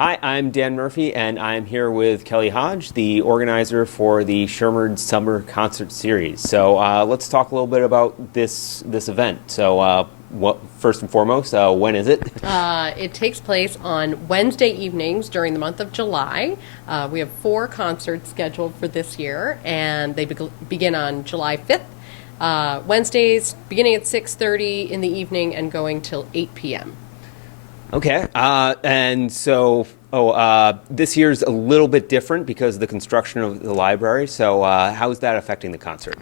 Hi, I'm Dan Murphy, and I'm here with Kelly Hodge, the organizer for the Sherborn Summer Concert Series. So let's talk a little bit about this event. So first and foremost, when is it? It takes place on Wednesday evenings during the month of July. We have 4 concerts scheduled for this year, and they begin on July 5th. Wednesdays beginning at 6:30 in the evening and going till 8 p.m. Okay, and so this year's a little bit different because of the construction of the library. So how is that affecting the concert?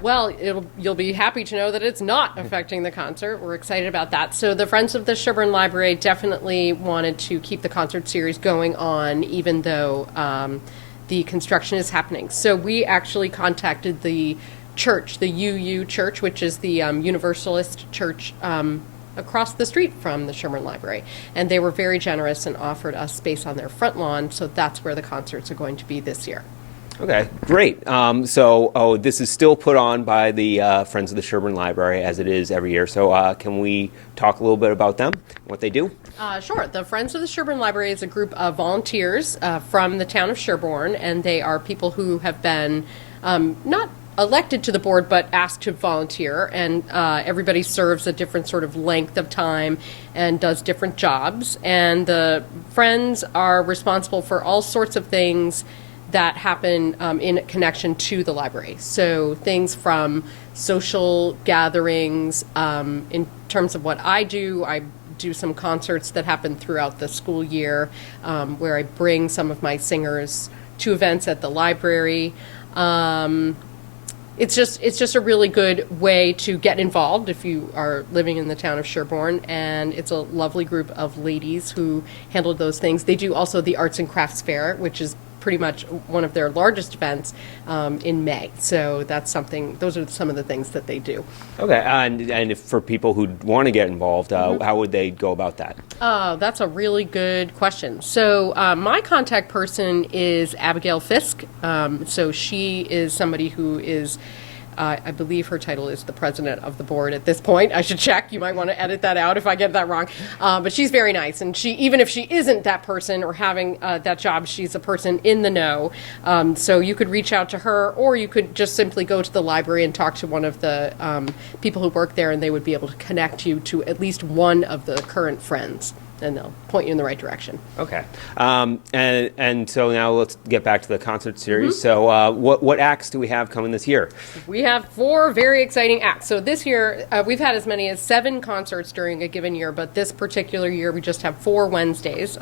Well, you'll be happy to know that it's not affecting the concert. We're excited about that. So the Friends of the Sherborn Library definitely wanted to keep the concert series going on, even though the construction is happening. So we actually contacted the church, the UU Church, which is the Universalist Church across the street from the Sherborn Library. And they were very generous and offered us space on their front lawn, so that's where the concerts are going to be this year. Okay, great. So this is still put on by the Friends of the Sherborn Library, as it is every year. So can we talk a little bit about them, what they do? Sure. The Friends of the Sherborn Library is a group of volunteers from the town of Sherborn, and they are people who have been not elected to the board, but asked to volunteer, and everybody serves a different sort of length of time and does different jobs. And the Friends are responsible for all sorts of things that happen in connection to the library. So things from social gatherings. In terms of what I do some concerts that happen throughout the school year, where I bring some of my singers to events at the library. It's just a really good way to get involved if you are living in the town of Sherborn, and it's a lovely group of ladies who handle those things. They do also the Arts and Crafts Fair, which is pretty much one of their largest events in May. So that's something. Those are some of the things that they do. Okay, and if for people who want to get involved, how would they go about that? That's a really good question. So my contact person is Abigail Fisk. So she is somebody who is, I believe her title is the president of the board at this point. I should check. You might want to edit that out if I get that wrong. But she's very nice. And she, even if she isn't that person or having that job, she's a person in the know. So you could reach out to her, or you could just simply go to the library and talk to one of the people who work there, and they would be able to connect you to at least one of the current friends, and they'll point you in the right direction. Okay. And so now let's get back to the concert series. So what acts do we have coming this year? We have 4 very exciting acts. So this year, we've had as many as 7 concerts during a given year, but this particular year we just have 4 Wednesdays.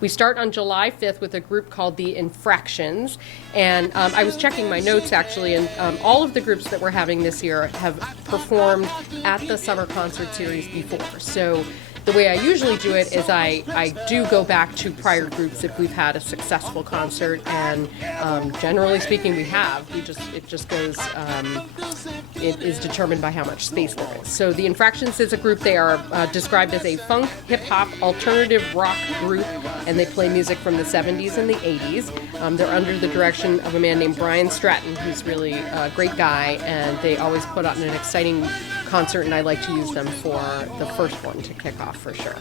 We start on July 5th with a group called the Infractions. And I was checking my notes, actually, and all of the groups that we're having this year have performed at the Summer Concert Series before. So the way I usually do it is I do go back to prior groups if we've had a successful concert, and generally speaking we have. It just goes, it is determined by how much space there is. So the Infractions is a group. They are described as a funk, hip-hop, alternative rock group, and they play music from the 70s and the 80s. They're under the direction of a man named Brian Stratton, who's really a great guy, and they always put on an exciting concert, and I like to use them for the first one to kick off for sure.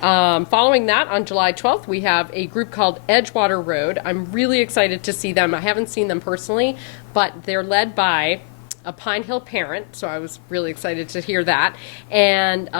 Following that, on July 12th, we have a group called Edgewater Road. I'm really excited to see them. I haven't seen them personally, but they're led by a Pine Hill parent, so I was really excited to hear that. And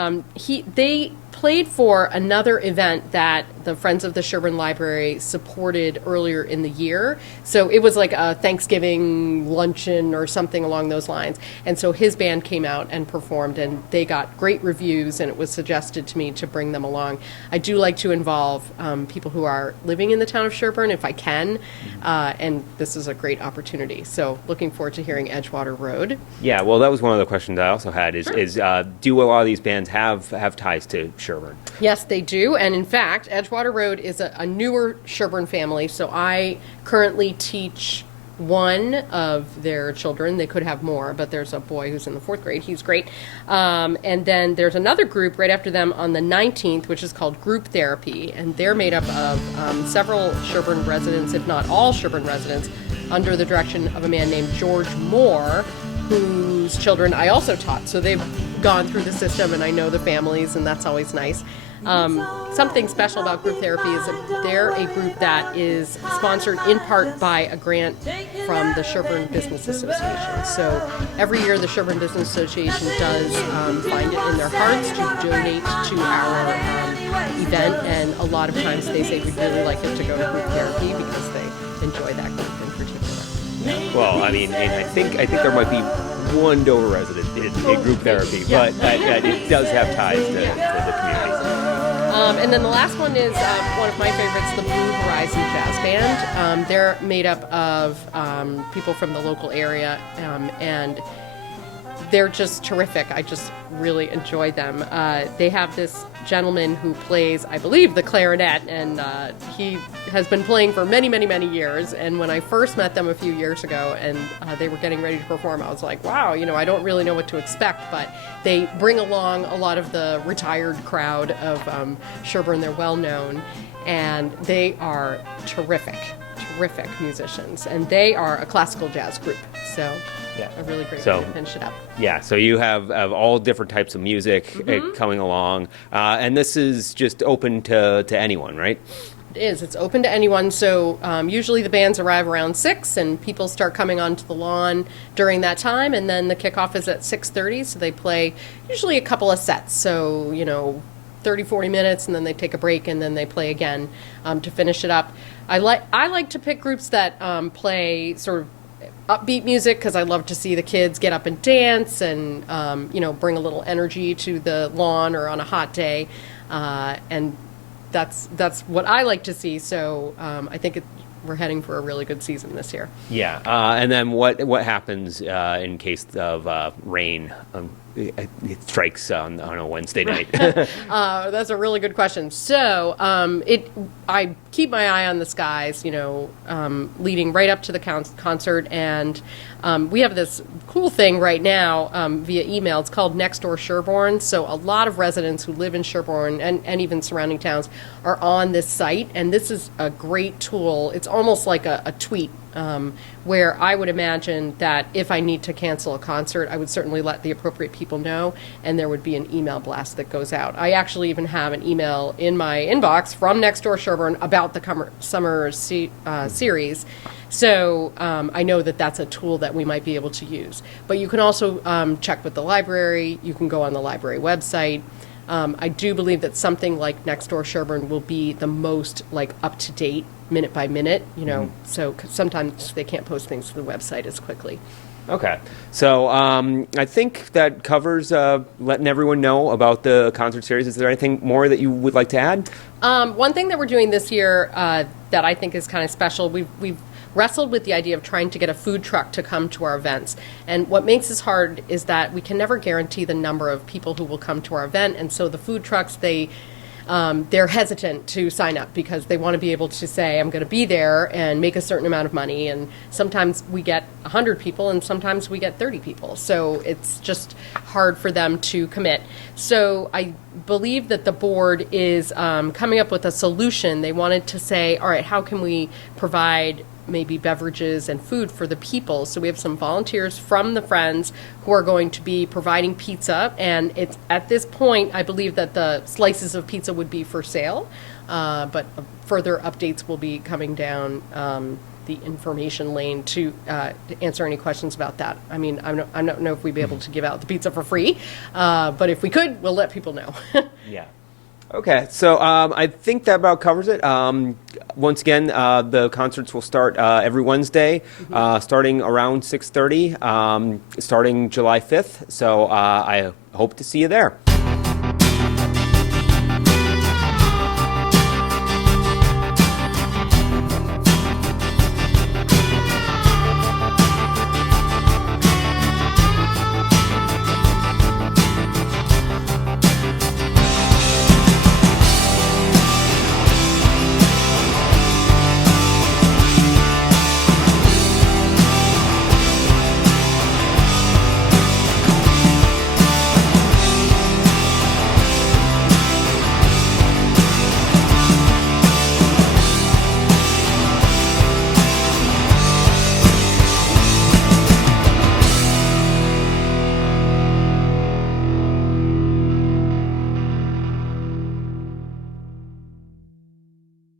they played for another event that the Friends of the Sherborn Library supported earlier in the year. So it was like a Thanksgiving luncheon or something along those lines. And so his band came out and performed, and they got great reviews, and it was suggested to me to bring them along. I do like to involve people who are living in the town of Sherborn if I can, and this is a great opportunity. So looking forward to hearing Edgewater Road. Yeah, well, that was one of the questions I also had is do a lot of these bands have ties to Sherborn? Yes, they do. And in fact, Edgewater Road is a newer Sherborn family. So I currently teach one of their children. They could have more, but there's a boy who's in the 4th grade. He's great. And then there's another group right after them on the 19th, which is called Group Therapy. And they're made up of several Sherborn residents, if not all Sherborn residents, under the direction of a man named George Moore, whose children I also taught. So they've gone through the system, and I know the families, and that's always nice. Something special about group therapy is that they're a group that is sponsored in part by a grant from the Sherborn Business Association. So every year the Sherborn Business Association does find it in their hearts to donate to our event, and a lot of times they say we'd really like it to go to group therapy because they enjoy that group in particular. Well, I mean, and I think there might be one Dover resident in group therapy, but it does have ties to the community. And then the last one is one of my favorites, the Blue Horizon Jazz Band. They're made up of people from the local area, and they're just terrific. I just really enjoy them. They have this gentleman who plays, I believe, the clarinet, and he has been playing for many, many, many years. And when I first met them a few years ago and they were getting ready to perform, I was like, wow, I don't really know what to expect, but they bring along a lot of the retired crowd of Sherborn. They're well known, and they are terrific musicians, and they are a classical jazz group. So a really great way to finish it up. Yeah, so you have all different types of music coming along, and this is just open to anyone, right? It is. It's open to anyone. So usually the bands arrive around 6, and people start coming onto the lawn during that time, and then the kickoff is at 6:30, so they play usually a couple of sets. So, 30, 40 minutes, and then they take a break, and then they play again to finish it up. I like to pick groups that play sort of upbeat music because I love to see the kids get up and dance and bring a little energy to the lawn or on a hot day, and that's what I like to see. So I think we're heading for a really good season this year. Yeah, and then what happens in case of rain? It strikes on a Wednesday night. That's a really good question. So I keep my eye on the skies, leading right up to the concert. And we have this cool thing right now via email. It's called Next Door Sherborn. So a lot of residents who live in Sherborn and even surrounding towns are on this site. And this is a great tool. It's almost like a tweet. Where I would imagine that if I need to cancel a concert, I would certainly let the appropriate people know, and there would be an email blast that goes out. I actually even have an email in my inbox from Next Door Sherborn about the summer series. So I know that that's a tool that we might be able to use. But you can also check with the library. You can go on the library website. I do believe that something like Next Door Sherborn will be the most up to date, minute by minute. So sometimes they can't post things to the website as quickly. Okay, so I think that covers letting everyone know about the concert series. Is there anything more that you would like to add? One thing that we're doing this year that I think is kind of special, we've wrestled with the idea of trying to get a food truck to come to our events. And what makes this hard is that we can never guarantee the number of people who will come to our event. And so the food trucks, they're hesitant to sign up because they want to be able to say, I'm going to be there and make a certain amount of money. And sometimes we get 100 people and sometimes we get 30 people. So it's just hard for them to commit. So I believe that the board is coming up with a solution. They wanted to say, all right, how can we provide maybe beverages and food for the people? So we have some volunteers from the Friends who are going to be providing pizza, and it's at this point I believe that the slices of pizza would be for sale, but further updates will be coming down the information lane to answer any questions about that. I mean, I don't know if we'd be able to give out the pizza for free, but if we could, we'll let people know. Yeah. Okay, so I think that about covers it. Once again, the concerts will start every Wednesday, starting around 6:30, starting July 5th. So I hope to see you there.